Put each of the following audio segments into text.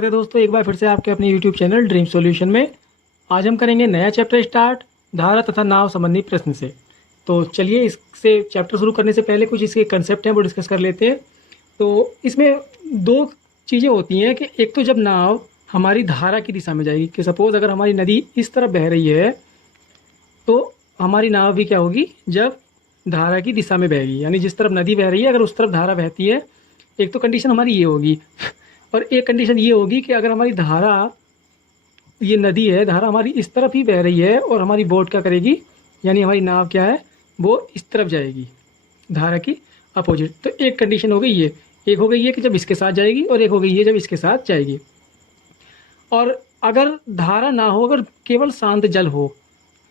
स्वागत है दोस्तों एक बार फिर से आपके अपने YouTube चैनल ड्रीम सॉल्यूशन में। आज हम करेंगे नया चैप्टर स्टार्ट धारा तथा नाव संबंधी प्रश्न से। तो चलिए इससे चैप्टर शुरू करने से पहले कुछ इसके कंसेप्ट हैं वो डिस्कस कर लेते हैं। तो इसमें दो चीज़ें होती हैं कि एक तो जब नाव हमारी धारा की दिशा में जाएगी, कि सपोज़ अगर हमारी नदी इस तरफ बह रही है तो हमारी नाव भी क्या होगी, जब धारा की दिशा में बहेगी, यानी जिस तरफ नदी बह रही है अगर उस तरफ धारा बहती है। एक तो कंडीशन हमारी ये होगी और एक कंडीशन ये होगी कि अगर हमारी धारा, ये नदी है, धारा हमारी इस तरफ ही बह रही है और हमारी बोट क्या करेगी, यानी हमारी नाव क्या है वो इस तरफ जाएगी धारा की अपोजिट। तो एक कंडीशन हो गई ये, एक हो गई ये कि जब इसके साथ जाएगी और एक हो गई ये जब इसके साथ जाएगी। और अगर धारा ना हो, अगर केवल शांत जल हो,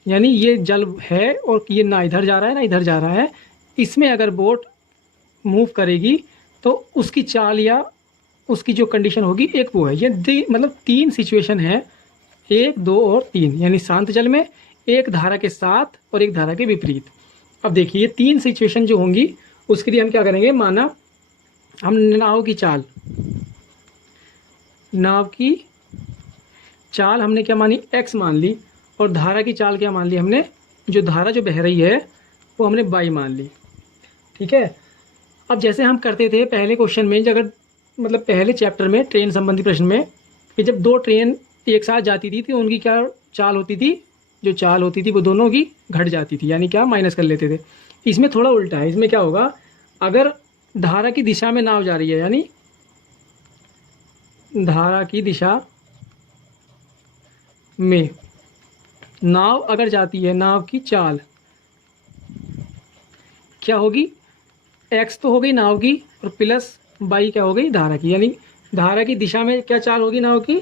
यानी ये जल है और ये ना इधर जा रहा है ना इधर जा रहा है, इसमें अगर बोट मूव करेगी तो उसकी चाल या उसकी जो कंडीशन होगी एक वो है। ये मतलब तीन सिचुएशन है, 1, 2 और 3, यानी शांत जल में, एक धारा के साथ और एक धारा के विपरीत। अब देखिए ये तीन सिचुएशन जो होंगी उसके लिए हम क्या करेंगे, माना हम नाव की चाल हमने क्या मानी, x मान ली, और धारा की चाल क्या मान ली हमने, जो धारा जो बह रही है वो हमने y मान ली। ठीक है। अब जैसे हम करते थे पहले क्वेश्चन में, अगर मतलब पहले चैप्टर में ट्रेन संबंधी प्रश्न में, कि जब दो ट्रेन एक साथ जाती थी तो उनकी क्या चाल होती थी, जो चाल होती थी वो दोनों की घट जाती थी, यानी क्या माइनस कर लेते थे। इसमें थोड़ा उल्टा है, इसमें क्या होगा, अगर धारा की दिशा में नाव जा रही है, यानी धारा की दिशा में नाव अगर जाती है, नाव की चाल क्या होगी, x तो हो गई नाव की और प्लस y क्या हो गई धारा की, यानी धारा की दिशा में क्या चाल होगी नाव की,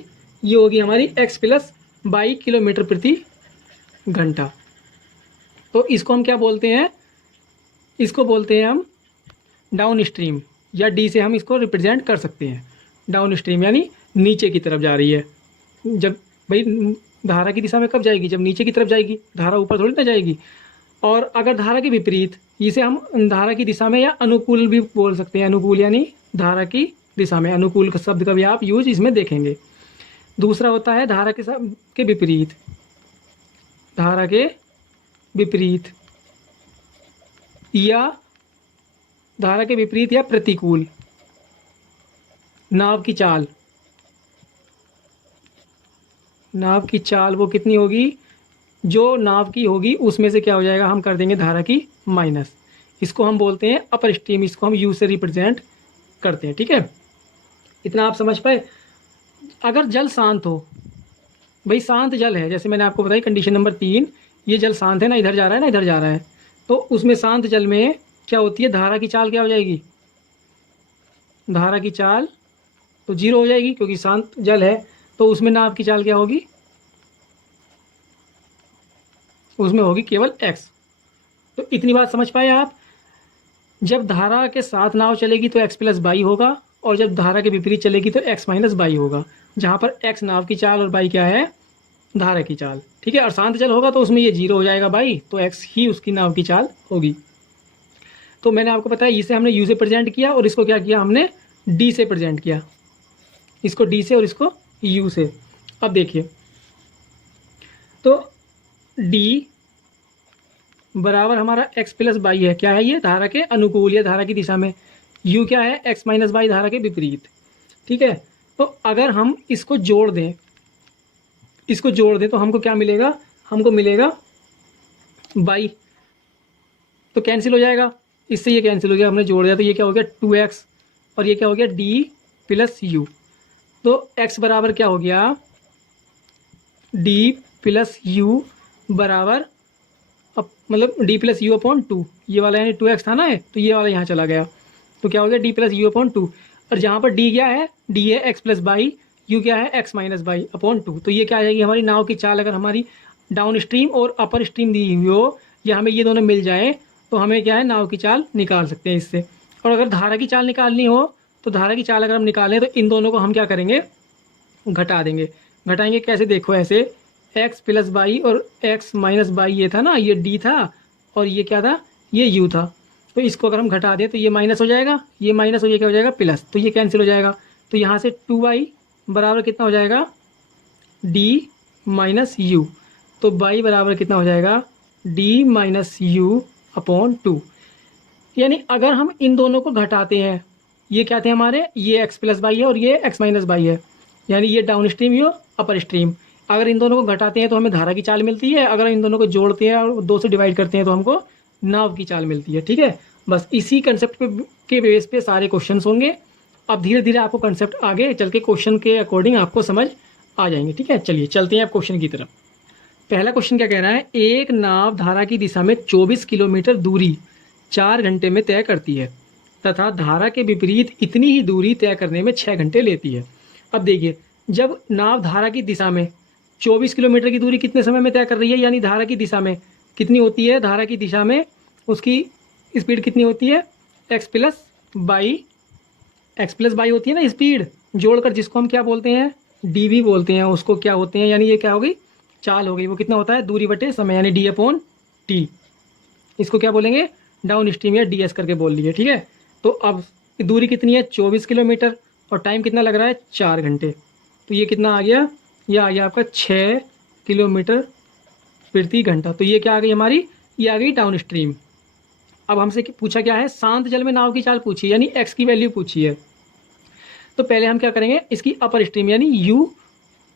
ये होगी हमारी x प्लस y किलोमीटर प्रति घंटा। तो इसको हम क्या बोलते हैं, इसको बोलते हैं हम डाउन स्ट्रीम, या डी से हम इसको रिप्रेजेंट कर सकते हैं। डाउन स्ट्रीम यानी नीचे की तरफ जा रही है। जब भाई धारा की दिशा में कब जाएगी, जब नीचे की तरफ जाएगी, धारा ऊपर थोड़ी ना जाएगी। और अगर धारा के विपरीत, इसे हम धारा की दिशा में या अनुकूल भी बोल सकते हैं, अनुकूल यानी धारा की दिशा में, अनुकूल का शब्द का भी आप यूज इसमें देखेंगे। दूसरा होता है धारा के विपरीत, धारा के विपरीत या धारा के विपरीत या प्रतिकूल नाव की चाल। नाव की चाल वो कितनी होगी, जो नाव की होगी उसमें से क्या हो जाएगा, हम कर देंगे धारा की माइनस। इसको हम बोलते हैं अपर स्ट्रीम, इसको हम यू से रिप्रेजेंट करते हैं। ठीक है, इतना आप समझ पाए। अगर जल शांत हो, भाई शांत जल है, जैसे मैंने आपको बताई कंडीशन नंबर 3, ये जल शांत है, ना इधर जा रहा है ना इधर जा रहा है, तो उसमें शांत जल में क्या होती है, धारा की चाल क्या हो जाएगी, धारा की चाल तो 0 हो जाएगी, क्योंकि शांत जल है। तो उसमें नाव की चाल क्या होगी, उसमें होगी केवल x। तो इतनी बात समझ पाए आप। जब धारा के साथ नाव चलेगी तो x प्लस y होगा, और जब धारा के विपरीत चलेगी तो x माइनस y होगा, जहाँ पर x नाव की चाल और y क्या है, धारा की चाल। ठीक है, और शांत जल होगा तो उसमें ये 0 हो जाएगा y, तो x ही उसकी नाव की चाल होगी। तो मैंने आपको बताया इसे हमने u से प्रेजेंट किया, और इसको क्या किया हमने d से प्रेजेंट किया, इसको d से और इसको u से। अब देखिए, तो d बराबर हमारा x प्लस y है, क्या है ये, धारा के अनुकूल या धारा की दिशा में। u क्या है, x माइनस y धारा के विपरीत। ठीक है, तो अगर हम इसको जोड़ दें, इसको जोड़ दें तो हमको क्या मिलेगा, हमको मिलेगा y, तो कैंसिल हो जाएगा, इससे ये कैंसिल हो गया, हमने जोड़ दिया तो ये क्या हो गया 2x, और ये क्या हो गया d प्लस u। तो x बराबर क्या हो गया, d प्लस u बराबर, अब मतलब d प्लस यू अपॉन 2, ये वाला यानी 2x था ना, तो ये वाला यहाँ चला गया, तो क्या हो गया d प्लस यू अपॉन 2। और जहाँ पर d क्या है, d है x प्लस बाई, u क्या है x माइनस बाई अपॉन 2। तो ये क्या आ जाएगी हमारी नाव की चाल। अगर हमारी डाउन स्ट्रीम और अपर स्ट्रीम दी हुई हो, या हमें ये दोनों मिल जाए, तो हमें क्या है नाव की चाल निकाल सकते हैं इससे। और अगर धारा की चाल निकालनी हो, तो धारा की चाल अगर हम निकालें तो इन दोनों को हम क्या करेंगे, घटा देंगे। घटाएंगे कैसे, देखो ऐसे, x प्लस बाई और x माइनस बाई ये था ना, ये d था, और ये क्या था, ये u था। तो इसको अगर हम घटा दें तो ये माइनस हो जाएगा, ये माइनस हो जाएगा, क्या हो जाएगा प्लस, तो ये कैंसिल हो जाएगा। तो यहाँ से 2y बराबर कितना हो जाएगा, डी माइनस यू। तो बाई बराबर कितना हो जाएगा, D minus you upon two. यानी अगर हम इन दोनों को घटाते हैं, ये क्या थे हमारे, ये x प्लस बाई है और ये x माइनस बाई है, यानी ये डाउन स्ट्रीम, ये अपर स्ट्रीम। अगर इन दोनों को घटाते हैं तो हमें धारा की चाल मिलती है, अगर इन दोनों को जोड़ते हैं और 2 से डिवाइड करते हैं तो हमको नाव की चाल मिलती है। ठीक है, बस इसी कंसेप्ट के बेस पे सारे क्वेश्चन होंगे। अब धीरे धीरे आपको कंसेप्ट आगे चल के क्वेश्चन के अकॉर्डिंग आपको समझ आ जाएंगे। ठीक है, चलिए चलते हैं अब क्वेश्चन की तरफ। पहला क्वेश्चन क्या कह रहा है, एक नाव धारा की दिशा में 24 किलोमीटर दूरी 4 घंटे में तय करती है तथा धारा के विपरीत इतनी ही दूरी तय करने में 6 घंटे लेती है। अब देखिए, जब नाव धारा की दिशा में 24 किलोमीटर की दूरी कितने समय में तय कर रही है, यानी धारा की दिशा में कितनी होती है, धारा की दिशा में उसकी स्पीड कितनी होती है, एक्स प्लस बाई होती है ना स्पीड, जोड़कर जिसको हम क्या बोलते हैं, डी भी बोलते हैं, उसको क्या होते हैं, यानी ये क्या हो गई, चाल हो गई। वो कितना होता है, दूरी बटे समय, यानी डी अपॉन टी। इसको क्या बोलेंगे, डाउन स्ट्रीम या डी एस करके बोल लिए। ठीक है, तो अब दूरी कितनी है, 24 किलोमीटर, और टाइम कितना लग रहा है, 4 घंटे। तो ये कितना आ गया, ये आ गया आपका 6 किलोमीटर प्रति घंटा। तो ये क्या आ गई हमारी, ये आ गई डाउन स्ट्रीम। अब हमसे पूछा क्या है, शांत जल में नाव की चाल पूछी है, यानी एक्स की वैल्यू पूछी है। तो पहले हम क्या करेंगे, इसकी अपर स्ट्रीम यानी यू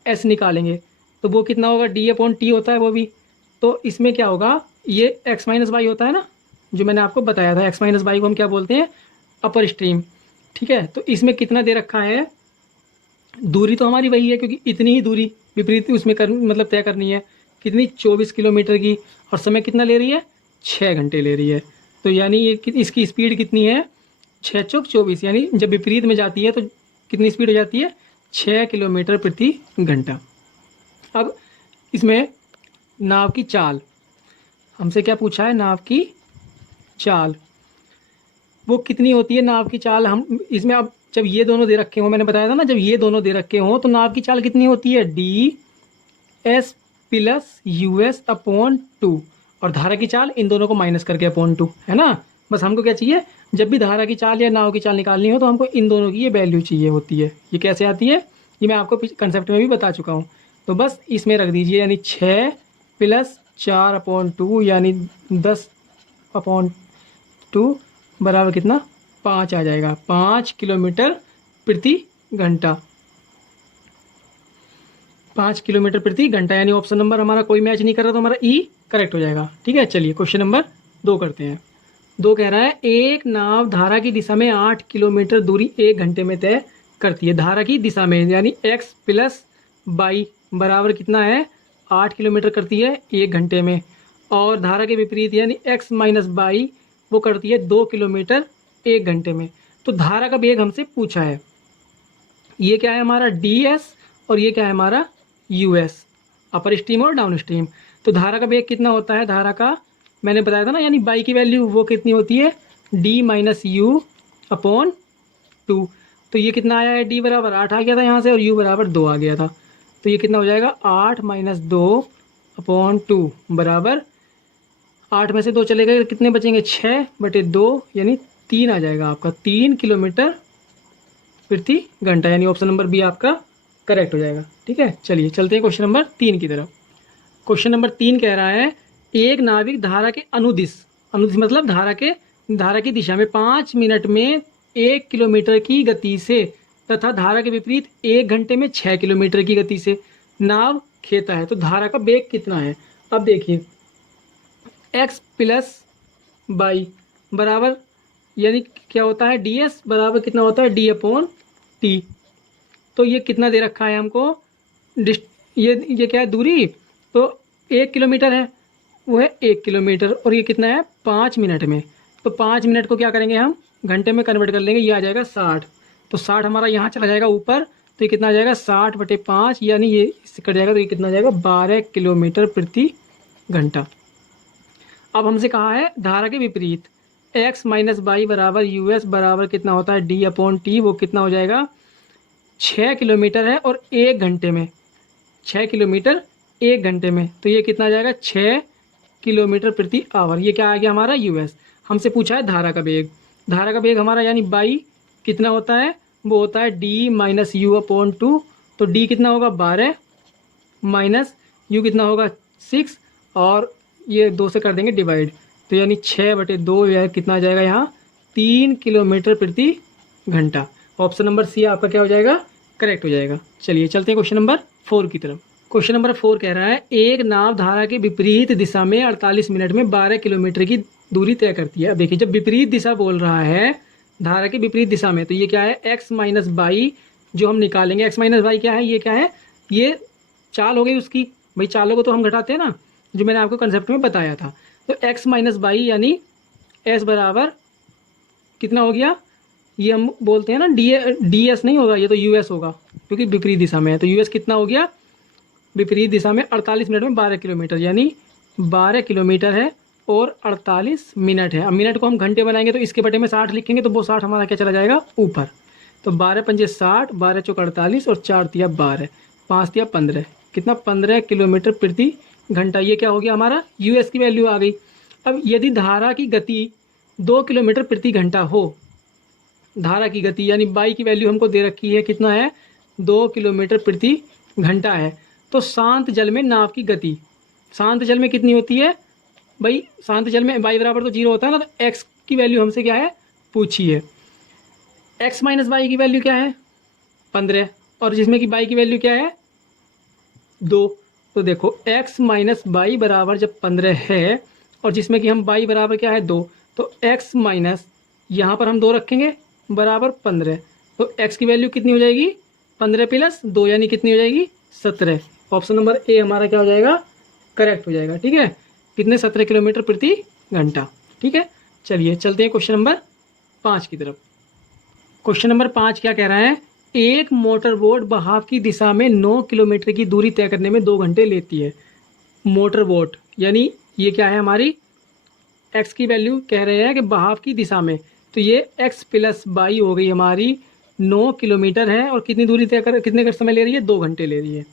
एस निकालेंगे। तो वो कितना होगा, डी अपॉन टी होता है वो भी। तो इसमें क्या होगा, ये एक्स माइनस बाई होता है ना, जो मैंने आपको बताया था, एक्स माइनस बाई को हम क्या बोलते हैं, अपर स्ट्रीम। ठीक है, तो इसमें कितना दे रखा है, दूरी तो हमारी वही है क्योंकि इतनी ही दूरी विपरीत उसमें मतलब तय करनी है, कितनी, 24 किलोमीटर की, और समय कितना ले रही है, 6 घंटे ले रही है। तो यानी ये इसकी स्पीड कितनी है, 6 चौक 24, यानी जब विपरीत में जाती है तो कितनी स्पीड हो जाती है, 6 किलोमीटर प्रति घंटा। अब इसमें नाव की चाल, हमसे क्या पूछा है, नाव की चाल वो कितनी होती है, नाव की चाल हम इसमें, अब जब ये दोनों दे रखे हों, मैंने बताया था ना, जब ये दोनों दे रखे हों तो नाव की चाल कितनी होती है, D S plus U S upon two, और धारा की चाल इन दोनों को माइनस करके अपॉन टू, है ना। बस हमको क्या चाहिए, जब भी धारा की चाल या नाव की चाल निकालनी हो तो हमको इन दोनों की ये वैल्यू चाहिए होती है। ये कैसे आती है, ये मैं आपको कंसेप्ट में भी बता चुका हूँ। तो बस इसमें रख दीजिए, यानी 6 प्लस 4 अपॉन टू, यानी 10 अपॉन टू बराबर कितना, 5 आ जाएगा, 5 किलोमीटर प्रति घंटा, 5 किलोमीटर प्रति घंटा। यानी ऑप्शन नंबर हमारा कोई मैच नहीं कर रहा तो हमारा ई करेक्ट हो जाएगा। ठीक है, चलिए क्वेश्चन नंबर 2 करते हैं। 2 कह रहा है, एक नाव धारा की दिशा में 8 किलोमीटर दूरी 1 घंटे में तय करती है। धारा की दिशा में यानी एक्स प्लस बाई बराबर कितना है, 8 किलोमीटर करती है 1 घंटे में, और धारा के विपरीत यानी एक्स माइनस बाई वो करती है 2 किलोमीटर 1 घंटे में। तो धारा का वेग हमसे पूछा है, ये क्या है हमारा डी एस, और ये क्या है हमारा यू एस, अपर स्ट्रीम और डाउन स्ट्रीम। तो धारा का वेग कितना होता है, धारा का मैंने बताया था ना, यानी बाई की वैल्यू वो कितनी होती है, D minus you upon two. तो ये कितना आया है, डी बराबर 8 आ गया था यहाँ से, और यू बराबर 2 आ गया था। तो ये कितना हो जाएगा, 8 माइनस 2 अपॉन टू बराबर 8 में से 2 चले गए, कितने बचेंगे, 6 बटे 2, यानी 3 आ जाएगा आपका, 3 किलोमीटर प्रति घंटा। यानी ऑप्शन नंबर बी आपका करेक्ट हो जाएगा। ठीक है, चलिए चलते हैं क्वेश्चन नंबर 3 की तरफ। क्वेश्चन नंबर 3 कह रहा है, एक नाविक धारा के अनुदिश मतलब धारा की दिशा में 5 मिनट में 1 किलोमीटर की गति से तथा धारा के विपरीत 1 घंटे में 6 किलोमीटर की गति से नाव खेता है। तो धारा का वेग कितना है, अब देखिए, एक्स प्लस बाई बराबर यानी क्या होता है, डी एस बराबर कितना होता है, डी अपॉन टी। तो ये कितना दे रखा है हमको, ये क्या है, दूरी तो 1 किलोमीटर है, वो है 1 किलोमीटर, और ये कितना है, 5 मिनट में। तो 5 मिनट को क्या करेंगे हम, घंटे में कन्वर्ट कर लेंगे, ये आ जाएगा 60। तो 60 हमारा यहाँ चला जाएगा ऊपर, तो ये कितना आ जाएगा, 60 बटे 5, यानी ये इससे कट जाएगा, तो ये कितना आ जाएगा, 12 किलोमीटर प्रति घंटा। अब हमसे कहा है धारा के विपरीत x माइनस बाई बराबर यू एस बराबर कितना होता है, डी अपॉन टी, वो कितना हो जाएगा, 6 किलोमीटर है और 1 घंटे में, 6 किलोमीटर 1 घंटे में, तो ये कितना आ जाएगा, 6 किलोमीटर प्रति आवर। ये क्या आ गया हमारा, यू एस। हमसे पूछा है धारा का वेग, धारा का वेग हमारा यानी बाई कितना होता है, वो होता है D minus you upon two, तो डी कितना होगा 12 माइनस यू कितना होगा 6 और ये 2 से कर देंगे डिवाइड, तो यानी 6/2 या कितना आ जाएगा यहाँ 3 किलोमीटर प्रति घंटा। ऑप्शन नंबर सी आपका क्या हो जाएगा, करेक्ट हो जाएगा। चलिए चलते हैं क्वेश्चन नंबर 4 की तरफ। क्वेश्चन नंबर 4 कह रहा है एक नाव धारा के विपरीत दिशा में 48 मिनट में 12 किलोमीटर की दूरी तय करती है। अब देखिए जब विपरीत दिशा बोल रहा है धारा के विपरीत दिशा में, तो ये क्या है x माइनस बाई जो हम निकालेंगे। x माइनस बाई क्या है, ये क्या है, ये चाल हो गई उसकी, भाई चालों को तो हम घटाते हैं ना, जो मैंने आपको कंसेप्ट में बताया था। तो x माइनस बाई यानी s बराबर कितना हो गया, ये हम बोलते हैं ना डी एस नहीं होगा, ये तो यू एस होगा क्योंकि विपरीत दिशा में है। तो यू एस कितना हो गया, विपरीत दिशा में 48 मिनट में 12 किलोमीटर, यानी 12 किलोमीटर है और 48 मिनट है। अब मिनट को हम घंटे बनाएंगे तो इसके बटे में 60 लिखेंगे, तो वो 60 हमारा क्या चला जाएगा ऊपर। तो 12 पंजे 60, 12 चौक 48 और 4 तिया 12, 5 तिया 15, कितना 15 किलोमीटर प्रति घंटा। ये क्या हो गया हमारा यूएस की वैल्यू आ गई। अब यदि धारा की गति 2 किलोमीटर प्रति घंटा हो, धारा की गति यानी बाई की वैल्यू हमको दे रखी है, कितना है 2 किलोमीटर प्रति घंटा है, तो शांत जल में नाव की गति शांत जल में कितनी होती है भाई, शांत जल में बाई बराबर तो 0 होता है ना, तो एक्स की वैल्यू हमसे क्या है पूछी है। एक्स माइनस बाई की वैल्यू क्या है 15 और जिसमें कि बाई की वैल्यू क्या है 2। तो देखो एक्स माइनस बाई बराबर जब 15 है और जिसमें कि हम बाई बराबर क्या है 2, तो एक्स माइनस यहाँ पर हम 2 रखेंगे बराबर 15, तो x की वैल्यू कितनी हो जाएगी 15 प्लस 2 यानी कितनी हो जाएगी 17। ऑप्शन नंबर ए हमारा क्या हो जाएगा, करेक्ट हो जाएगा। ठीक है, कितने 17 किलोमीटर प्रति घंटा। ठीक है, चलिए चलते हैं क्वेश्चन नंबर 5 की तरफ। क्वेश्चन नंबर 5 क्या कह रहा है, एक मोटर बोट बहाव की दिशा में 9 किलोमीटर की दूरी तय करने में 2 घंटे लेती है। मोटर बोट यानी ये क्या है हमारी x की वैल्यू कह रहे हैं कि बहाव की दिशा में, तो ये x प्लस बाई हो गई हमारी 9 किलोमीटर है और कितनी दूरी तय कर कितने का समय ले रही है 2 घंटे ले रही है।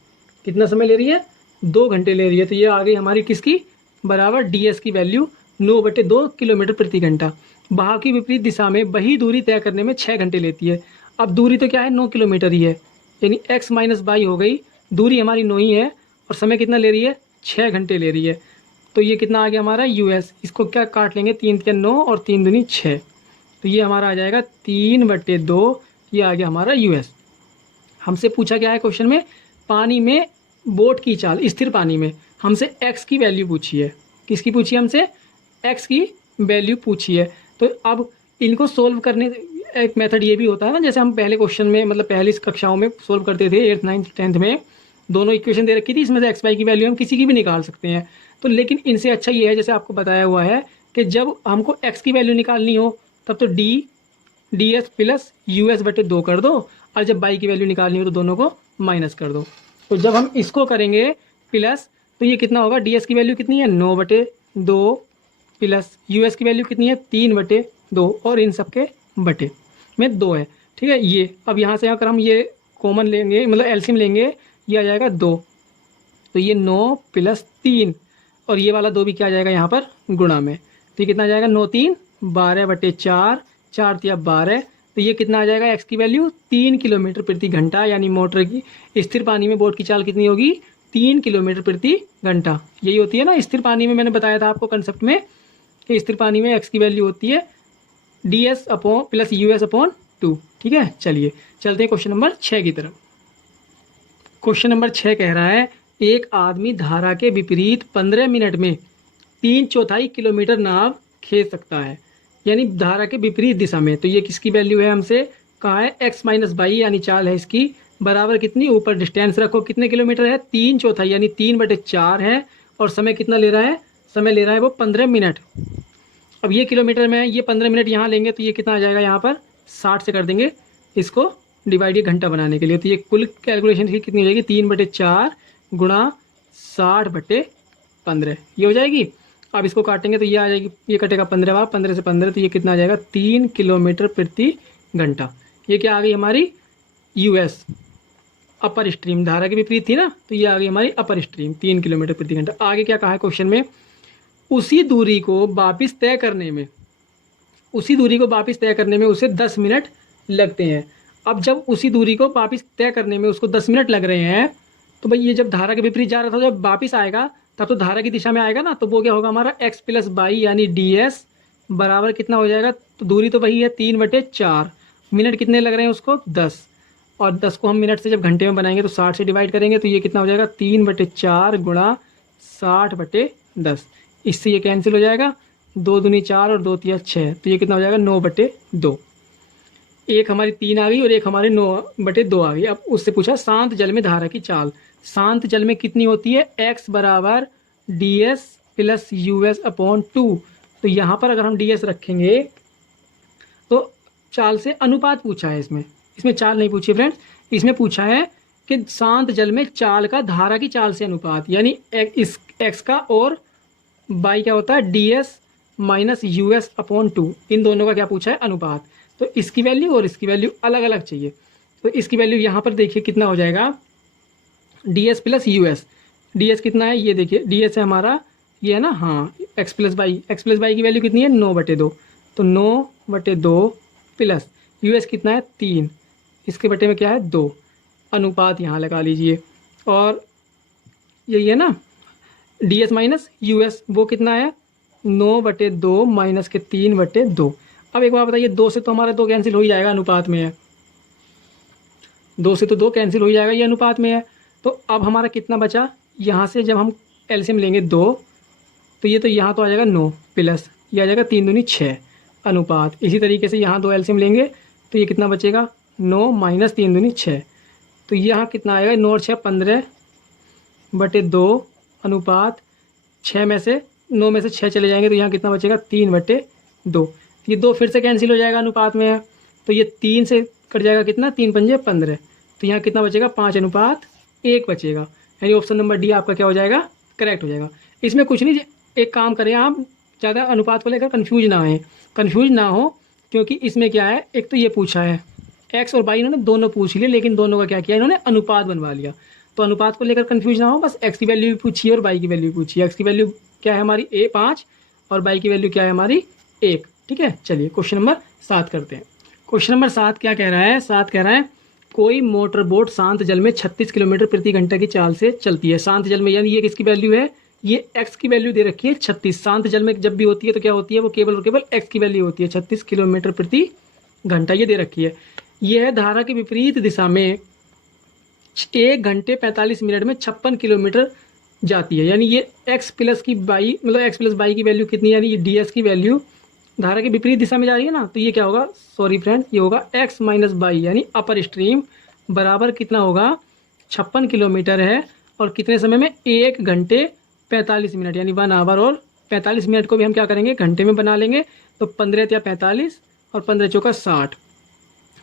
कितना समय ले रही है 2 घंटे ले रही है, तो ये आ गई हमारी किसकी बराबर ds की वैल्यू 9/2 किलोमीटर प्रति घंटा। बहाव की विपरीत दिशा में वही दूरी तय करने में 6 घंटे लेती है। अब दूरी तो क्या है 9 किलोमीटर ही है, यानी x माइनस बाई हो गई, दूरी हमारी 9 ही है और समय कितना ले रही है 6 घंटे ले रही है। तो ये कितना आ गया हमारा यूएस, इसको क्या काट लेंगे 3 तिया 9 और 3 दूनी 6, तो ये हमारा आ जाएगा 3/2, ये आ गया हमारा यूएस। हमसे पूछा क्या है क्वेश्चन में, पानी में बोट की चाल स्थिर पानी में हमसे x की वैल्यू पूछी है। किसकी पूछी है हमसे, x की वैल्यू पूछी है। तो अब इनको सोल्व करने एक मेथड ये भी होता है ना, जैसे हम पहले क्वेश्चन में मतलब पहली कक्षाओं में सोल्व करते थे 8th 9th 10th में, दोनों इक्वेशन दे रखी थी, इसमें से एक्स वाई की वैल्यू हम किसी की भी निकाल सकते हैं। तो लेकिन इनसे अच्छा ये है जैसे आपको बताया हुआ है कि जब हमको x की वैल्यू निकालनी हो तब तो D S plus U S बटे 2 कर दो, और जब बाई की वैल्यू निकालनी हो तो दोनों को माइनस कर दो। तो जब हम इसको करेंगे प्लस, तो ये कितना होगा डी एस की वैल्यू कितनी है 9/2 प्लस यू एस की वैल्यू कितनी है 3/2 और इन सब के बटे में 2 है। ठीक है, ये अब यहाँ से अगर हम ये कॉमन लेंगे मतलब एलसीएम लेंगे, ये आ जाएगा 2, तो ये 9 + 3 और ये वाला 2 भी क्या आ जाएगा यहाँ पर गुणा में, तो ये कितना आ जाएगा 9 3 12/4, 4 तिया 12, तो ये कितना आ जाएगा एक्स की वैल्यू 3 किलोमीटर प्रति घंटा, यानी मोटर की स्थिर पानी में बोट की चाल कितनी होगी 3 किलोमीटर प्रति घंटा। यही होती है ना स्थिर पानी में, मैंने बताया था आपको कंसेप्ट में कि स्थिर पानी में एक्स की वैल्यू होती है ds प्लस US/2। ठीक है, चलिए चलते हैं क्वेश्चन नंबर 6 की तरफ। क्वेश्चन नंबर 6 कह रहा है एक आदमी धारा के विपरीत 15 मिनट में 3/4 किलोमीटर नाव खींच सकता है, यानी धारा के विपरीत दिशा में। तो ये किसकी वैल्यू है हमसे कहा है x माइनस बाई यानी चाल है इसकी बराबर कितनी, ऊपर डिस्टेंस रखो कितने किलोमीटर है 3/4 यानी 3/4 है, और समय कितना ले रहा है, समय ले रहा है वो 15 मिनट। अब ये किलोमीटर में ये 15 मिनट यहाँ लेंगे तो ये कितना आ जाएगा यहाँ पर 60 से कर देंगे इसको डिवाइड ये घंटा बनाने के लिए, तो ये कुल कैलकुलेशन की कितनी हो जाएगी 3/4 गुणा 60/15 ये हो जाएगी। अब इसको काटेंगे तो ये आ जाएगी, ये कटेगा 15 बार, 15 से 15, तो ये कितना आ जाएगा 3 किलोमीटर प्रति घंटा। ये क्या आ गई हमारी यूएस अपर स्ट्रीम, धारा के विपरीत थी ना, तो ये आ गई हमारी अपर स्ट्रीम 3 किलोमीटर प्रति घंटा। आगे क्या कहा है क्वेश्चन में, उसी दूरी को वापस तय करने में उसे 10 मिनट लगते हैं। अब जब उसी दूरी को वापस तय करने में उसको 10 मिनट लग रहे हैं, तो भाई ये जब धारा के विपरीत जा रहा था, जब वापस आएगा तब तो धारा की दिशा में आएगा ना, तो वो क्या होगा हमारा x प्लस बाई यानी ds बराबर कितना हो जाएगा, तो दूरी तो वही है 3/4, मिनट कितने लग रहे हैं उसको 10, और 10 को हम मिनट से जब घंटे में बनाएंगे तो 60 से डिवाइड करेंगे तो ये कितना हो जाएगा 3/4 गुणा 60/10, इससे ये कैंसिल हो जाएगा, 2 दूनी 4 और 2 तिया 6, तो ये कितना हो जाएगा 9/2। एक हमारी 3 आ गई और एक हमारे 9/2 आ गई। अब उससे पूछा शांत जल में धारा की चाल, शांत जल में कितनी होती है, x बराबर ds प्लस US अपॉन 2। तो यहाँ पर अगर हम ds रखेंगे तो चाल से अनुपात पूछा है, इसमें चाल नहीं पूछी फ्रेंड्स, इसमें पूछा है कि शांत जल में चाल का धारा की चाल से अनुपात, यानी इस x का और y क्या होता है ds माइनस US अपॉन 2, इन दोनों का क्या पूछा है अनुपात। तो इसकी वैल्यू और इसकी वैल्यू अलग अलग चाहिए, तो इसकी वैल्यू यहाँ पर देखिए कितना हो जाएगा ds प्लस US, ds कितना है ये देखिए, ds है हमारा ये है ना, हाँ x प्लस बाई की वैल्यू कितनी है 9/2, तो 9/2 प्लस US कितना है 3, इसके बटे में क्या है 2, अनुपात यहाँ लगा लीजिए, और यही है ना ds माइनस US, वो कितना है 9/2 माइनस के 3/2। अब एक बार बताइए, 2 से तो हमारा 2 कैंसिल हो ही जाएगा, अनुपात में है, 2 से तो 2 कैंसिल हो ही जाएगा, ये अनुपात में है। तो अब हमारा कितना बचा, यहाँ से जब हम एलसीएम लेंगे 2, तो ये तो यहाँ तो आ जाएगा 9 प्लस ये आ जाएगा 3 दूनी 6 अनुपात। इसी तरीके से यहाँ 2 एलसीएम लेंगे तो ये कितना बचेगा 9 माइनस 3 दूनी 6, तो यहाँ कितना आएगा 9 और 6 15/2 अनुपात 6 में से 9 में से 6 चले जाएंगे तो यहाँ कितना बचेगा 3/2, ये 2 फिर से कैंसिल हो जाएगा, अनुपात में है, तो ये 3 से कट जाएगा कितना 3 पंजे 15, तो यहाँ कितना बचेगा 5:1 बचेगा, यानी ऑप्शन नंबर डी आपका क्या हो जाएगा करेक्ट हो जाएगा। इसमें कुछ नहीं, एक काम करें आप, ज़्यादा अनुपात को लेकर कन्फ्यूज ना हो, क्योंकि इसमें क्या है, एक तो ये पूछा है एक्स और वाई, इन्होंने दोनों पूछ लिए, लेकिन दोनों का क्या किया इन्होंने अनुपात बनवा लिया, तो अनुपात को लेकर कन्फ्यूज ना हो, बस एक्स की वैल्यू भी पूछिए और वाई की वैल्यू पूछिए। एक्स की वैल्यू क्या है हमारी 5 और वाई की वैल्यू क्या है हमारी 1, ठीक है। चलिए क्वेश्चन नंबर 7 करते हैं। क्वेश्चन नंबर 7 क्या कह रहा है, 7 कह रहा है कोई मोटर बोट शांत जल में 36 किलोमीटर प्रति घंटा की चाल से चलती है। शांत जल में, यानी ये किसकी वैल्यू है, ये x की वैल्यू दे रखी है 36, शांत जल में जब भी होती है तो क्या होती है, वो केवल और केवल x की वैल्यू होती है, 36 किलोमीटर प्रति घंटा ये दे रखी है। यह है धारा के विपरीत दिशा में 1 घंटे 45 मिनट में 56 किलोमीटर जाती है, यानी ये x प्लस की बाई, मतलब x प्लस बाई की वैल्यू कितनी, यानी ये ds की वैल्यू धारा के विपरीत दिशा में जा रही है ना, तो ये क्या होगा, सॉरी फ्रेंड, ये होगा x माइनस बाई, यानी अपर स्ट्रीम बराबर कितना होगा 56 किलोमीटर है, और कितने समय में 1 घंटे 45 मिनट, यानी 1 आवर, और 45 मिनट को भी हम क्या करेंगे घंटे में बना लेंगे, तो 15 या 45 और 15 चौका 60,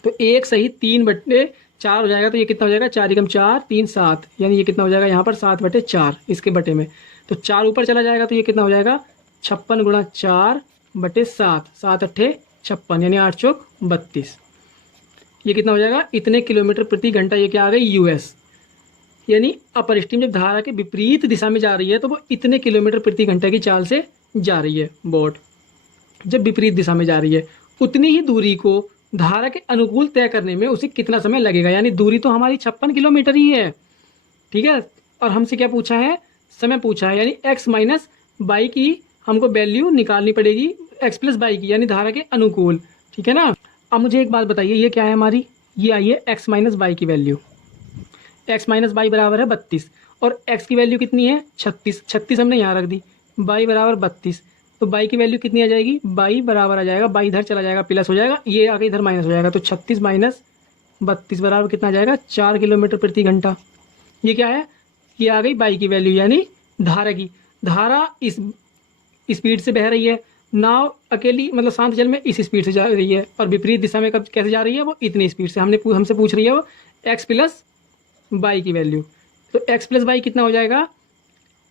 तो 1 सही 3/4 हो जाएगा, तो ये कितना हो जाएगा 4 एकम 4 3 7, यानी ये कितना हो जाएगा यहाँ पर 7/4 इसके बटे में, तो 4 ऊपर चला जाएगा तो ये कितना हो जाएगा 56 गुणा 4/7, 7 8 56, यानी 8 चौक 32, ये कितना हो जाएगा इतने किलोमीटर प्रति घंटा, ये क्या आ गई US, यानी अपर स्ट्रीम जब धारा के विपरीत दिशा में जा रही है तो वो इतने किलोमीटर प्रति घंटा की चाल से जा रही है बोट, जब विपरीत दिशा में जा रही है उतनी ही दूरी को धारा के अनुकूल तय करने में उसे कितना समय लगेगा, यानी दूरी तो हमारी 56 किलोमीटर ही है, ठीक है, और हमसे क्या पूछा है समय पूछा है, यानी x माइनस बाई की हमको वैल्यू निकालनी पड़ेगी x प्लस बाई की, यानी धारा के अनुकूल, ठीक है ना। अब मुझे एक बात बताइए, ये क्या है हमारी, ये आई है x माइनस बाई की वैल्यू, x माइनस बाई बराबर है 32, और x की वैल्यू कितनी है 36 हमने यहाँ रख दी, बाई बराबर 32, तो बाई की वैल्यू कितनी आ जाएगी, बाई बराबर आ जाएगा, बाई इधर चला जाएगा प्लस हो जाएगा, ये आगे इधर माइनस हो जाएगा, तो 36 माइनस 32 बराबर कितना आ जाएगा 4 किलोमीटर प्रति घंटा। ये क्या है, ये आ गई बाई की वैल्यू, यानी धारा की, धारा इस स्पीड से बह रही है, नाव अकेली मतलब शांत जल में इस स्पीड से जा रही है, और विपरीत दिशा में कब कैसे जा रही है, वो इतनी स्पीड से, हमसे पूछ रही है वो x प्लस बाई की वैल्यू, तो x प्लस बाई कितना हो जाएगा,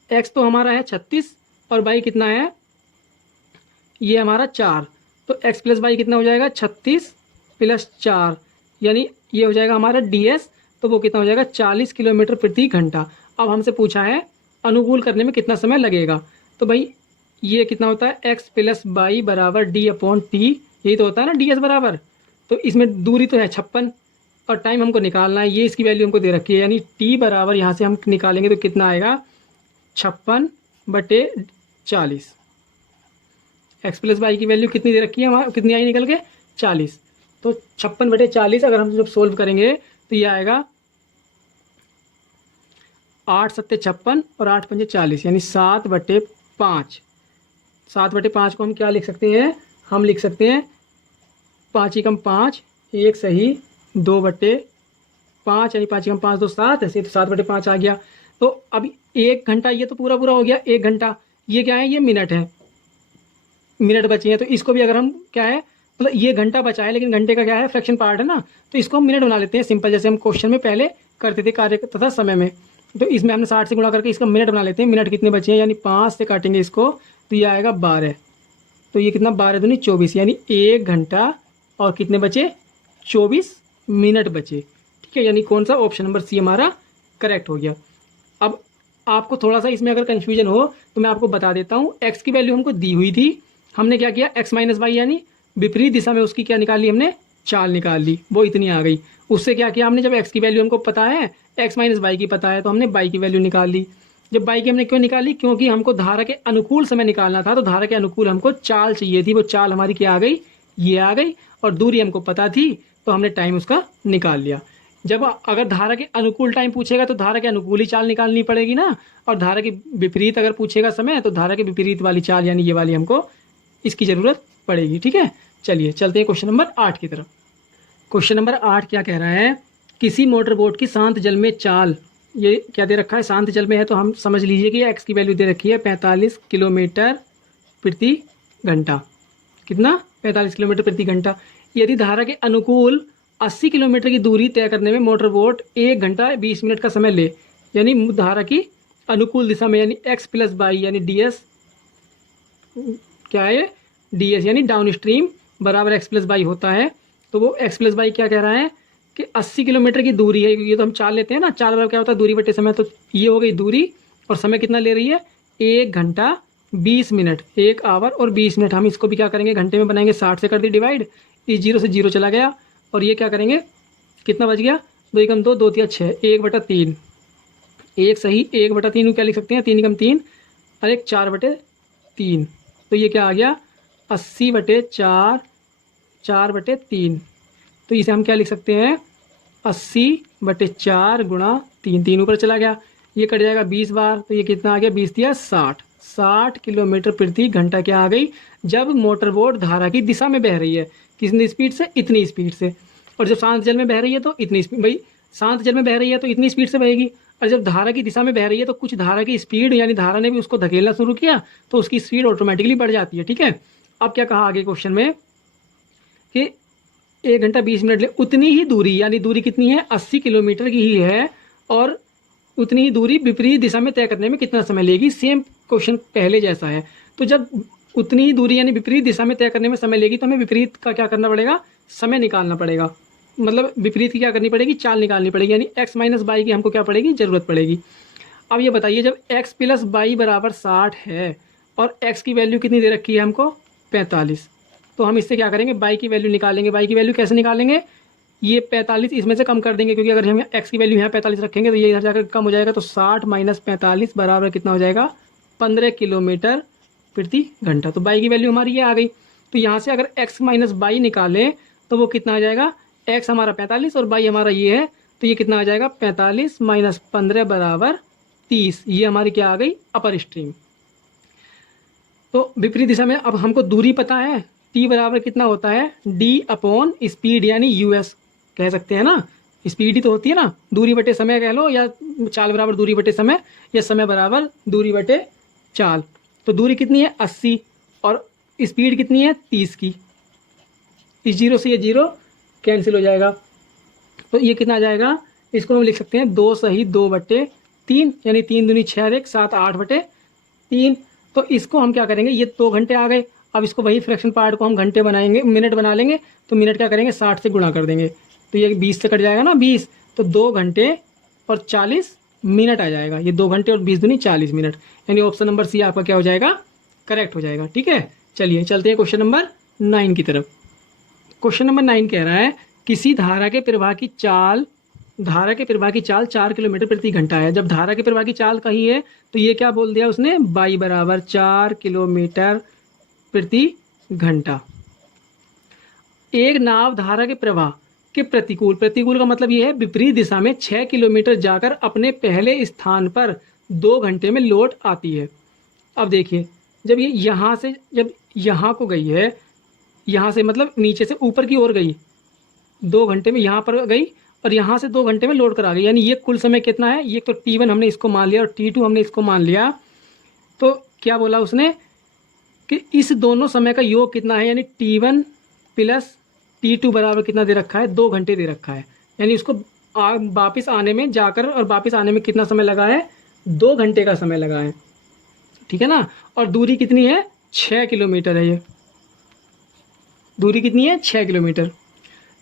x तो हमारा है 36 और बाई कितना है, ये हमारा 4, तो x प्लस बाई कितना हो जाएगा 36 प्लस 4, यानी ये हो जाएगा हमारा ds, तो वो कितना हो जाएगा 40 किलोमीटर प्रति घंटा। अब हमसे पूछा है अनुकूल करने में कितना समय लगेगा, तो भाई ये कितना होता है x प्लस बाई बराबर d अपॉन टी, यही तो होता है ना ds बराबर, तो इसमें दूरी तो है 56, और टाइम हमको निकालना है, ये इसकी वैल्यू हमको दे रखी है, यानी टी बराबर यहाँ से हम निकालेंगे तो कितना आएगा 56/40। एक्स प्लस वाई की वैल्यू कितनी दे रखी है हमारा, कितनी आई निकल के 40। तो 56/40 अगर हम जब सोल्व करेंगे तो ये आएगा 8 सत्ते 56 और 8 पंजे 40, यानी 7/5। 7/5 को हम क्या लिख सकते हैं, हम लिख सकते हैं 5 एकम 5, 1 सही 2/5, यानी 5 एकम 5 2 7, ऐसे तो 7/5 आ गया। तो अब 1 घंटा ये तो पूरा पूरा हो गया, 1 घंटा ये क्या है, ये मिनट है, मिनट बचे हैं। तो इसको भी अगर हम क्या है, मतलब ये घंटा बचा है लेकिन घंटे का क्या है, फ्रैक्शन पार्ट है ना, तो इसको हम मिनट बना लेते हैं सिंपल, जैसे हम क्वेश्चन में पहले करते थे कार्य तथा समय में। तो इसमें हमने 60 से गुणा करके इसका मिनट बना लेते हैं। मिनट कितने बचे हैं, यानी 5 से काटेंगे इसको तो ये आएगा 12। तो ये कितना 12 दूनी 24, यानी 1 घंटा और कितने बचे 24 मिनट बचे। ठीक है, यानी कौन सा, ऑप्शन नंबर सी हमारा करेक्ट हो गया। अब आपको थोड़ा सा इसमें अगर कन्फ्यूजन हो तो मैं आपको बता देता हूँ। एक्स की वैल्यू हमको दी हुई थी, हमने क्या किया, एक्स माइनस वाई यानी विपरीत दिशा में उसकी क्या निकाल ली, हमने चाल निकाल ली, वो इतनी आ गई। उससे क्या किया हमने, जब एक्स की वैल्यू हमको पता है, एक्स माइनस वाई की पता है, तो हमने वाई की वैल्यू निकाल ली। जब वाई की हमने क्यों निकाली, क्योंकि हमको धारा के अनुकूल समय निकालना था, तो धारा के अनुकूल हमको चाल चाहिए थी, वो चाल हमारी क्या आ गई, ये आ गई, और दूरी हमको पता थी तो हमने टाइम उसका निकाल लिया। जब अगर धारा के अनुकूल टाइम पूछेगा तो धारा के अनुकूल ही चाल निकालनी पड़ेगी ना, और धारा के विपरीत अगर पूछेगा समय तो धारा के विपरीत वाली चाल यानी ये वाली हमको इसकी ज़रूरत पड़ेगी। ठीक है, चलिए चलते हैं क्वेश्चन नंबर 8 की तरफ। क्वेश्चन नंबर 8 क्या कह रहा है, किसी मोटर बोट की शांत जल में चाल, ये क्या दे रखा है, शांत जल में है, तो हम समझ लीजिए कि एक्स की वैल्यू दे रखी है 45 किलोमीटर प्रति घंटा। कितना, 45 किलोमीटर प्रति घंटा। यदि धारा के अनुकूल 80 किलोमीटर की दूरी तय करने में मोटर बोट 1 घंटा 20 मिनट का समय ले, यानी धारा की अनुकूल दिशा में, यानी एक्स प्लस वाई यानी डी एस, क्या है डी एस यानी डाउन स्ट्रीम बराबर एक्स प्लस वाई होता है। तो वो एक्स प्लस वाई क्या कह रहा है कि 80 किलोमीटर की दूरी है, ये तो हम चाल लेते हैं ना, चाल बराबर क्या होता है दूरी बटे समय, तो ये हो गई दूरी, और समय कितना ले रही है 1 घंटा 20 मिनट, 1 आवर और 20 मिनट। हम इसको भी क्या करेंगे, घंटे में बनाएंगे, 60 से कर दी डिवाइड, इस 0 से 0 चला गया, और ये क्या करेंगे, कितना बच गया, 2 एकम 2 2 3 6, 1/3, 1 सही 1/3 को क्या लिख सकते हैं, 3 एकम 3 और 1 4/3, तो ये क्या आ गया 80/4, 4/3। तो इसे हम क्या लिख सकते हैं, 80/4 गुणा 3, 3 ऊपर चला गया, ये कट जाएगा 20 बार, तो ये कितना आ गया, 20 दिया 60, 60 किलोमीटर प्रति घंटा क्या आ गई, जब मोटर बोट धारा की दिशा में बह रही है, कितनी स्पीड से, इतनी स्पीड से। और जब शांत जल में बह रही है तो इतनी स्पीड, भाई शांत जल में बह रही है तो इतनी स्पीड से बहेगी, और जब धारा की दिशा में बह रही है तो कुछ धारा की स्पीड, यानी धारा ने भी उसको धकेलना शुरू किया तो उसकी स्पीड ऑटोमेटिकली बढ़ जाती है। ठीक है, अब क्या कहा आगे क्वेश्चन में कि 1 घंटा 20 मिनट ले, उतनी ही दूरी, यानी दूरी कितनी है 80 किलोमीटर की ही है, और उतनी ही दूरी विपरीत दिशा में तय करने में कितना समय लेगी, सेम क्वेश्चन पहले जैसा है। तो जब उतनी ही दूरी यानी विपरीत दिशा में तय करने में समय लेगी तो हमें विपरीत का क्या करना पड़ेगा, समय निकालना पड़ेगा, मतलब विपरीत की क्या करनी पड़ेगी, चाल निकालनी पड़ेगी, यानी एक्स माइनस वाई की हमको क्या पड़ेगी, ज़रूरत पड़ेगी। अब ये बताइए, जब एक्स प्लस वाई बराबर 60 है और एक्स की वैल्यू कितनी दे रखी है हमको 45, तो हम इससे क्या करेंगे, वाई की वैल्यू निकालेंगे। वाई की वैल्यू कैसे निकालेंगे, ये 45 इसमें से कम कर देंगे, क्योंकि अगर हम एक्स की वैल्यू यहाँ 45 रखेंगे तो ये इधर जाकर कम हो जाएगा, तो 60 माइनस 45 बराबर कितना हो जाएगा 15 किलोमीटर प्रति घंटा। तो वाई की वैल्यू हमारी ये आ गई। तो यहाँ से अगर एक्स माइनस वाई निकालें तो वो कितना आ जाएगा, एक्स हमारा 45 और वाई हमारा ये है, तो ये कितना आ जाएगा 45 माइनस 15 बराबर 30। ये हमारी क्या आ गई, अपर स्ट्रीम। तो विपरीत दिशा में अब हमको दूरी पता है, टी बराबर कितना होता है, डी अपॉन स्पीड यानी यूएस कह सकते हैं ना, स्पीड ही तो होती है ना, दूरी बटे समय कह लो, या चाल बराबर दूरी बटे समय, या समय बराबर दूरी बटे चाल। तो दूरी कितनी है 80 और स्पीड कितनी है 30 की, इस 0 से ये 0 कैंसिल हो जाएगा, तो ये कितना आ जाएगा, इसको हम लिख सकते हैं 2 सही 2/3, यानी 3 दूनी 6 और 1 7 8/3। तो इसको हम क्या करेंगे, ये 2 घंटे आ गए, अब इसको वही फ्रैक्शन पार्ट को हम घंटे बनाएंगे, मिनट बना लेंगे, तो मिनट क्या करेंगे 60 से गुणा कर देंगे, तो ये 20 से कट जाएगा ना 20, तो 2 घंटे और 40 मिनट आ जाएगा, ये 2 घंटे और 20 दूनी 40 मिनट, यानी ऑप्शन नंबर सी आपका क्या हो जाएगा, करेक्ट हो जाएगा। ठीक है, चलिए चलते हैं क्वेश्चन नंबर 9 की तरफ। क्वेश्चन नंबर 9 कह रहा है, किसी धारा के प्रवाह की चाल 4 किलोमीटर प्रति घंटा है। जब धारा के प्रवाह की चाल कही है तो ये क्या बोल दिया उसने, y बराबर 4 किलोमीटर प्रति घंटा। एक नाव धारा के प्रवाह के प्रतिकूल का मतलब ये है विपरीत दिशा में 6 किलोमीटर जाकर अपने पहले स्थान पर 2 घंटे में लौट आती है। अब देखिए, जब ये यहाँ से जब यहाँ को गई है, यहाँ से मतलब नीचे से ऊपर की ओर गई, 2 घंटे में यहाँ पर गई और यहाँ से 2 घंटे में लौट कर आ गई, यानी ये कुल समय कितना है, ये तो T1 हमने इसको मान लिया और T2 हमने इसको मान लिया। तो क्या बोला उसने कि इस दोनों समय का योग कितना है, यानी T1 प्लस T2 बराबर कितना दे रखा है, 2 घंटे दे रखा है। यानी उसको वापस आने में जाकर और वापस आने में कितना समय लगा है, 2 घंटे का समय लगा है, ठीक है ना। और दूरी कितनी है, 6 किलोमीटर है। ये दूरी कितनी है, 6 किलोमीटर,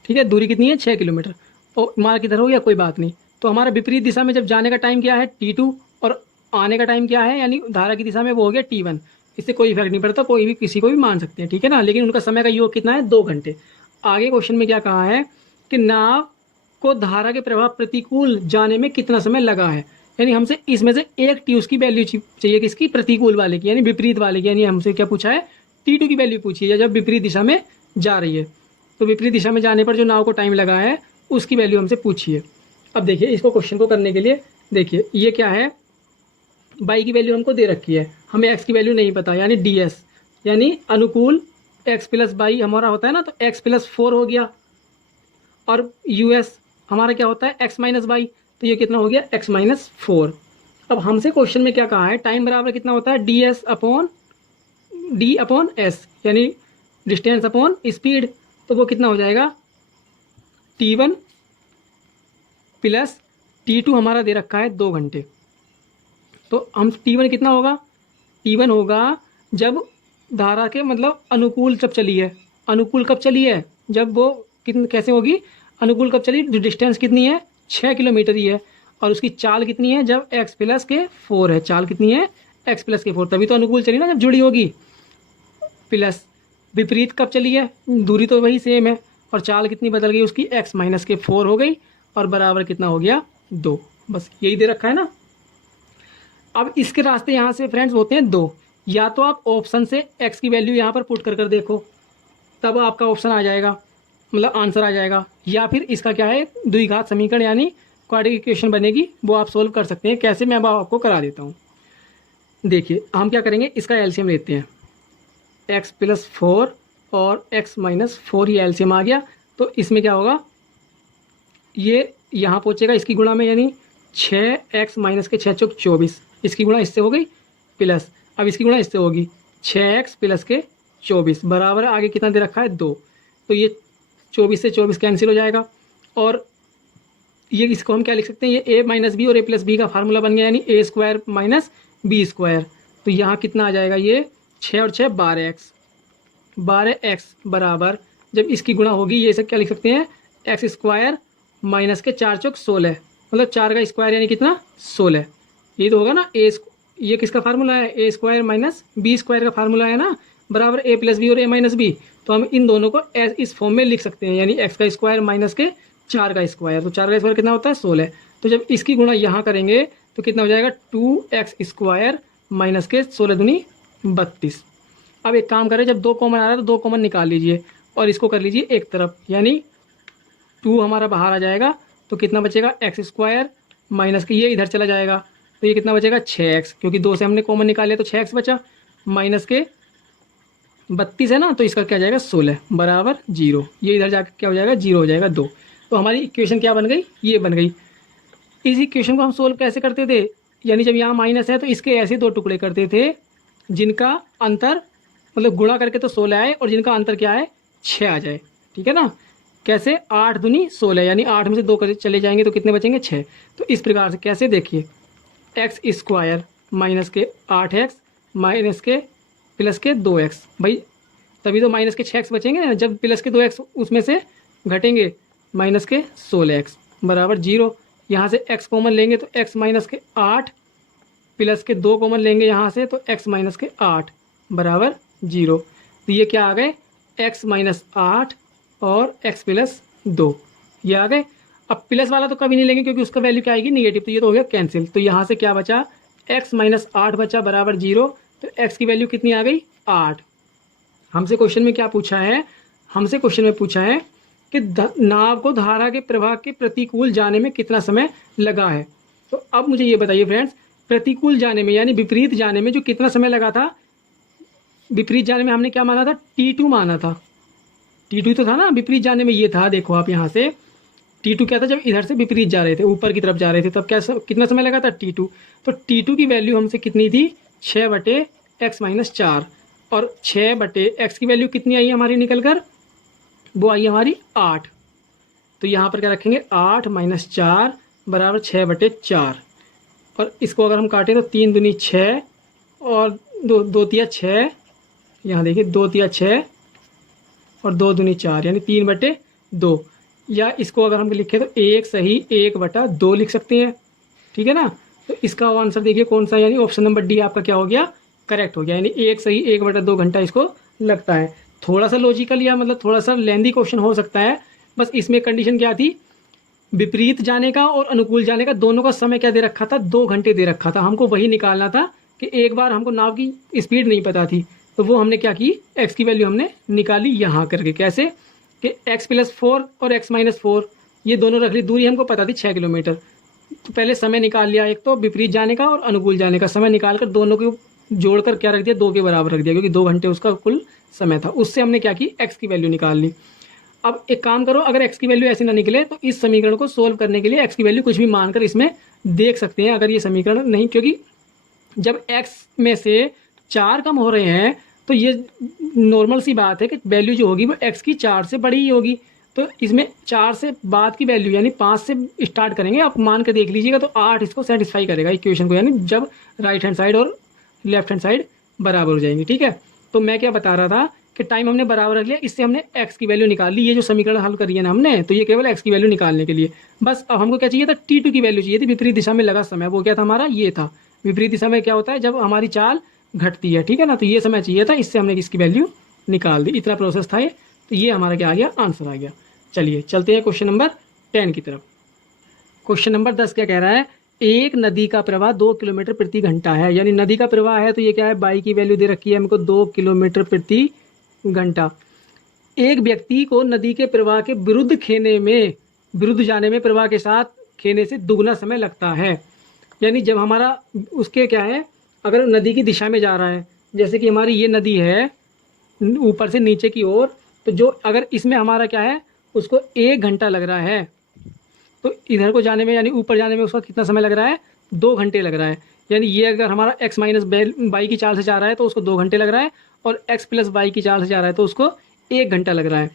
ठीक है। दूरी कितनी है, 6 किलोमीटर। और हमारा किधर हो गया, कोई बात नहीं। तो हमारा विपरीत दिशा में जब जाने का टाइम क्या है, T2, और आने का टाइम क्या है, यानी धारा की दिशा में वो हो गया T1। इससे कोई इफेक्ट नहीं पड़ता, कोई भी किसी को भी मान सकते हैं, ठीक है ना। लेकिन उनका समय का योग कितना है, 2 घंटे। आगे क्वेश्चन में क्या कहा है कि नाव को धारा के प्रवाह प्रतिकूल जाने में कितना समय लगा है, यानी हमसे इसमें से एक T उसकी वैल्यू चाहिए, किसकी, प्रतिकूल वाले की, यानी विपरीत वाले की। यानी हमसे क्या पूछा है, T2 की वैल्यू पूछी है जब विपरीत दिशा में जा रही है। तो विपरीत दिशा में जाने पर जो नाव को टाइम लगा है उसकी वैल्यू हमसे पूछी है। अब देखिए, इसको क्वेश्चन को करने के लिए देखिए, ये क्या है, y की वैल्यू हमको दे रखी है, हमें x की वैल्यू नहीं पता, यानी ds, यानी अनुकूल x प्लस y हमारा होता है ना, तो x प्लस 4 हो गया, और us हमारा क्या होता है, x माइनस y, तो ये कितना हो गया, x माइनस 4। अब हमसे क्वेश्चन में क्या कहा है, टाइम बराबर कितना होता है, ds upon d upon s, यानी डिस्टेंस अपॉन स्पीड। तो वो कितना हो जाएगा, T1 प्लस T2 हमारा दे रखा है 2 घंटे। तो हम T1 कितना होगा, T1 होगा जब धारा के मतलब अनुकूल जब चली है, अनुकूल कब चली है, जब वो कितनी कैसे होगी, अनुकूल कब चली, जो डिस्टेंस कितनी है, 6 किलोमीटर ही है, और उसकी चाल कितनी है, जब x प्लस के 4 है, चाल कितनी है, x प्लस के 4, तभी तो अनुकूल चली ना, जब जुड़ी होगी। प्लस विपरीत कब चली है, दूरी तो वही सेम है, और चाल कितनी बदल गई उसकी, x माइनस के 4 हो गई, और बराबर कितना हो गया, 2। बस यही दे रखा है ना। अब इसके रास्ते यहाँ से फ्रेंड्स होते हैं 2, या तो आप ऑप्शन से x की वैल्यू यहाँ पर पुट कर देखो, तब आपका ऑप्शन आ जाएगा, मतलब आंसर आ जाएगा, या फिर इसका क्या है, द्विघात समीकरण यानी क्वाड्रेटिक इक्वेशन बनेगी, वो आप सोल्व कर सकते हैं। कैसे, मैं अब आपको करा देता हूँ। देखिए, हम क्या करेंगे, इसका एलसीएम लेते हैं, x प्लस 4 और x माइनस 4, ये एलसीएम आ गया। तो इसमें क्या होगा, ये यहाँ पहुँचेगा इसकी गुणा में, यानी 6x माइनस के 6 चौक 24, इसकी गुणा इससे हो गई, प्लस अब इसकी गुणा इससे होगी 6x प्लस के 24 बराबर आगे कितना दे रखा है, 2। तो ये 24 से 24 कैंसिल हो जाएगा, और ये इसको हम क्या लिख सकते हैं, ये a माइनस बी और a प्लस बी का फार्मूला बन गया, यानी a square minus B square. तो यहाँ कितना आ जाएगा, ये 6 और 6 12x बराबर, जब इसकी गुणा होगी ये सब क्या लिख सकते हैं, x स्क्वायर माइनस के 4 चौक 16, मतलब 4 का स्क्वायर यानी कितना, 16। ये तो होगा ना, ये किसका फार्मूला है, a square minus B square का फार्मूला है ना, बराबर a प्लस बी और a माइनस बी। तो हम इन दोनों को इस फॉर्म में लिख सकते हैं, यानी x का स्क्वायर माइनस के 4 का स्क्वायर। तो 4 का स्क्वायर कितना होता है, 16। तो जब इसकी गुणा यहाँ करेंगे तो कितना हो जाएगा, 2x स्क्वायर माइनस के 16 दूनी 32। अब एक काम करें, जब 2 कॉमन आ रहा है तो 2 कॉमन निकाल लीजिए और इसको कर लीजिए एक तरफ, यानी 2 हमारा बाहर आ जाएगा। तो कितना बचेगा, x स्क्वायर माइनस के, ये इधर चला जाएगा, तो ये कितना बचेगा, 6x, क्योंकि 2 से हमने कॉमन निकाल लिया तो 6x बचा, माइनस के 32 है ना, तो इसका क्या जाएगा, 16 बराबर 0। ये इधर जाकर क्या हो जाएगा, 0 हो जाएगा, 2। तो हमारी इक्वेशन क्या बन गई, ये बन गई। इस इक्वेशन को हम सोल्व कैसे करते थे, यानी जब यहाँ माइनस है तो इसके ऐसे 2 टुकड़े करते थे जिनका अंतर मतलब गुणा करके तो 16 आए और जिनका अंतर क्या है, 6 आ जाए, ठीक है ना। कैसे, 8 दूनी 16, यानी 8 में से 2 चले जाएंगे तो कितने बचेंगे, 6। तो इस प्रकार से कैसे, देखिए, x स्क्वायर माइनस के 8x माइनस के प्लस के 2x, भाई तभी तो माइनस के 6x बचेंगे, जब प्लस के 2x उसमें से घटेंगे, माइनस के 16x बराबर 0। यहाँ से x कॉमन लेंगे तो x माइनस के 8 प्लस के 2 कॉमन लेंगे यहाँ से, तो x माइनस के 8 बराबर 0। तो ये क्या आ गए, x माइनस 8 और x प्लस 2, ये आ गए। अब प्लस वाला तो कभी नहीं लेंगे क्योंकि उसका वैल्यू क्या आएगी नेगेटिव, तो ये तो हो गया कैंसिल। तो यहाँ से क्या बचा, x माइनस 8 बचा बराबर 0। तो x की वैल्यू कितनी आ गई, 8। हमसे क्वेश्चन में क्या पूछा है, हमसे क्वेश्चन में पूछा है कि नाव को धारा के प्रवाह के प्रतिकूल जाने में कितना समय लगा है। तो अब मुझे ये बताइए फ्रेंड्स, प्रतिकूल जाने में यानी विपरीत जाने में जो कितना समय लगा था, विपरीत जाने में हमने क्या माना था, t2 माना था। t2 तो था ना, विपरीत जाने में ये था, देखो आप यहाँ से t2 क्या था, जब इधर से विपरीत जा रहे थे, ऊपर की तरफ जा रहे थे, तब क्या कितना समय लगा था, t2। तो t2 की वैल्यू हमसे कितनी थी, 6/x माइनस 4, और 6/x की वैल्यू कितनी आई हमारी निकल कर, वो आई हमारी 8। तो यहाँ पर क्या रखेंगे, 8 माइनस 4 बराबर 6/4, और इसको अगर हम काटें तो 3 दूनी 6 और 2 तिया 6, यहाँ देखिए 2 तिया 6 और 2 दूनी 4 यानी 3/2, या इसको अगर हम लिखें तो 1 सही 1/2 लिख सकते हैं, ठीक है ना। तो इसका आंसर देखिए कौन सा, यानी ऑप्शन नंबर डी आपका क्या हो गया, करेक्ट हो गया, यानी 1 सही 1/2 घंटा इसको लगता है। थोड़ा सा लॉजिकल या मतलब थोड़ा सा लेंदी क्वेश्चन हो सकता है, बस इसमें कंडीशन क्या थी, विपरीत जाने का और अनुकूल जाने का दोनों का समय क्या दे रखा था, 2 घंटे दे रखा था। हमको वही निकालना था कि एक बार हमको नाव की स्पीड नहीं पता थी, तो वो हमने क्या की, x की वैल्यू हमने निकाली यहाँ करके, कैसे कि x + 4 और x - 4 ये दोनों रख ली, दूरी हमको पता थी 6 किलोमीटर। तो पहले समय निकाल लिया, एक तो विपरीत जाने का और अनुकूल जाने का समय निकाल कर दोनों को जोड़कर क्या रख दिया, 2 के बराबर रख दिया, क्योंकि 2 घंटे उसका कुल समय था। उससे हमने क्या की, x की वैल्यू निकाल ली। अब एक काम करो, अगर x की वैल्यू ऐसी ना निकले तो इस समीकरण को सोल्व करने के लिए x की वैल्यू कुछ भी मानकर इसमें देख सकते हैं। अगर ये समीकरण नहीं, क्योंकि जब x में से 4 कम हो रहे हैं तो ये नॉर्मल सी बात है कि वैल्यू जो होगी वो x की 4 से बड़ी ही होगी। तो इसमें 4 से बाद की वैल्यू यानी 5 से स्टार्ट करेंगे, आप मान के देख लीजिएगा, तो 8 इसको सेटिस्फाई करेगा इक्वेशन को, यानी जब राइट हैंड साइड और लेफ्ट हैंड साइड बराबर हो जाएंगी, ठीक है। तो मैं क्या बता रहा था कि टाइम हमने बराबर रख लिया, इससे हमने x की वैल्यू निकाल ली। ये जो समीकरण हल करी है ना हमने, तो ये केवल x की वैल्यू निकालने के लिए बस। अब हमको क्या चाहिए था, t2 की वैल्यू चाहिए थी, विपरीत दिशा में लगा समय, वो क्या था हमारा, ये था। विपरीत दिशा में क्या होता है, जब हमारी चाल घटती है, ठीक है ना, तो ये समय चाहिए था, इससे हमने इसकी वैल्यू निकाल दी। इतना प्रोसेस था ये, तो ये हमारा क्या आ गया, आंसर आ गया। चलिए चलते हैं क्वेश्चन नंबर 10 की तरफ। क्वेश्चन नंबर 10 क्या कह रहा है, एक नदी का प्रवाह 2 किलोमीटर प्रति घंटा है, यानी नदी का प्रवाह है, तो ये क्या है, बाई की वैल्यू दे रखी है हमको 2 किलोमीटर प्रति घंटा। एक व्यक्ति को नदी के प्रवाह के विरुद्ध जाने में प्रवाह के साथ खेने से दुगना समय लगता है। यानी जब हमारा उसके क्या है, अगर नदी की दिशा में जा रहा है, जैसे कि हमारी ये नदी है ऊपर से नीचे की ओर, तो जो अगर इसमें हमारा क्या है, उसको 1 घंटा लग रहा है, तो इधर को जाने में यानी ऊपर जाने में उसका कितना समय लग रहा है, 2 घंटे लग रहा है। यानी ये अगर हमारा x माइनस बाई की चाल से जा रहा है तो उसको 2 घंटे लग रहा है, और x प्लस बाई की चाल से जा रहा है तो उसको 1 घंटा लग रहा है।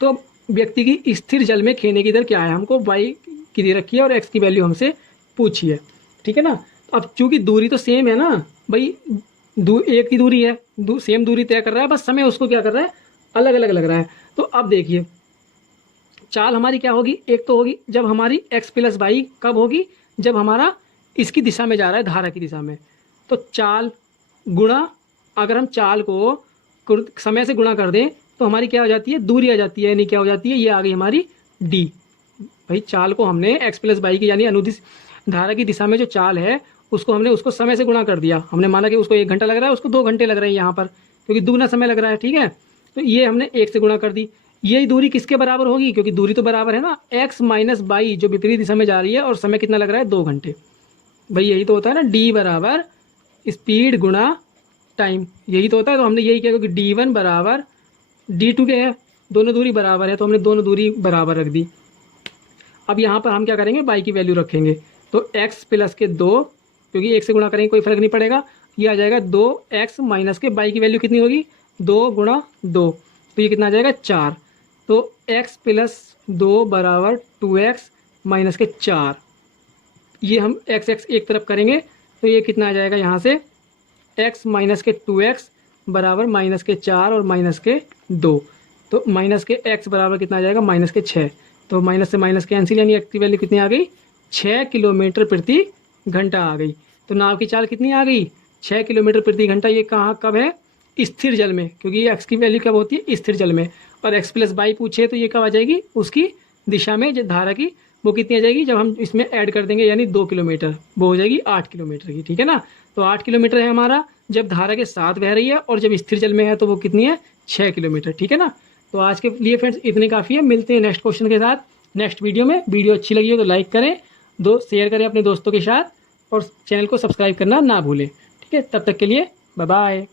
तो व्यक्ति की स्थिर जल में खेने की दर क्या है, हमको y की दे रखी है और x की वैल्यू हमसे पूछी है, ठीक है ना। अब चूंकि दूरी तो सेम है ना भाई, एक की दूरी है, सेम दूरी तय कर रहा है, बस समय उसको क्या कर रहा है, अलग अलग लग रहा है। तो अब देखिए चाल हमारी क्या होगी, एक तो होगी जब हमारी x प्लस बाई कब होगी, जब हमारा इसकी दिशा में जा रहा है, धारा की दिशा में। तो चाल गुणा, अगर हम चाल को समय से गुणा कर दें तो हमारी क्या हो जाती है, दूरी आ जाती है, यानी क्या हो जाती है, ये आ गई हमारी d। भाई चाल को हमने x प्लस बाई की यानी अनुदिश धारा की दिशा में जो चाल है उसको हमने उसको समय से गुणा कर दिया। हमने माना कि उसको 1 घंटा लग रहा है, उसको 2 घंटे लग रहे हैं यहाँ पर, क्योंकि दुगना समय लग रहा है, ठीक है। तो ये हमने 1 से गुणा कर दी। यही दूरी किसके बराबर होगी, क्योंकि दूरी तो बराबर है ना, x माइनस बाई जो विपरीत दिशा में जा रही है, और समय कितना लग रहा है, 2 घंटे। भाई यही तो होता है ना, d बराबर स्पीड गुणा टाइम, यही तो होता है। तो हमने यही किया, क्योंकि d1 बराबर d2 के है, दोनों दूरी बराबर है, तो हमने दोनों दूरी बराबर रख दी। अब यहाँ पर हम क्या करेंगे, बाई की वैल्यू रखेंगे, तो x प्लस के 2, क्योंकि 1 से गुणा करेंगे कोई फर्क नहीं पड़ेगा, ये आ जाएगा 2x माइनस के बाई की वैल्यू कितनी होगी, 2 गुणा 2, तो ये कितना आ जाएगा 4। तो x प्लस 2 बराबर 2x माइनस के 4, ये हम x एक तरफ करेंगे तो ये कितना आ जाएगा, यहाँ से x माइनस के 2x बराबर माइनस के 4 और माइनस के 2, तो माइनस के x बराबर कितना आ जाएगा, माइनस के 6। तो माइनस से माइनस कैंसिल, यानी x की वैल्यू कितनी आ गई, 6 किलोमीटर प्रति घंटा आ गई। तो नाव की चाल कितनी आ गई, 6 किलोमीटर प्रति घंटा। ये कहाँ कब है, स्थिर जल में, क्योंकि ये x की वैल्यू कब होती है, स्थिर जल में। और x प्लस बाई पूछे तो ये कब आ जाएगी, उसकी दिशा में जो धारा की वो कितनी आ जाएगी, जब हम इसमें ऐड कर देंगे यानी 2 किलोमीटर, वो हो जाएगी 8 किलोमीटर की, ठीक है ना। तो 8 किलोमीटर है हमारा जब धारा के साथ बह रही है, और जब स्थिर जल में है तो वो कितनी है, 6 किलोमीटर, ठीक है ना। तो आज के लिए फ्रेंड्स इतनी काफ़ी है, मिलते हैं नेक्स्ट क्वेश्चन के साथ नेक्स्ट वीडियो में। वीडियो अच्छी लगी हो तो लाइक करें, शेयर करें अपने दोस्तों के साथ, और चैनल को सब्सक्राइब करना ना भूलें, ठीक है। तब तक के लिए बाय बाय।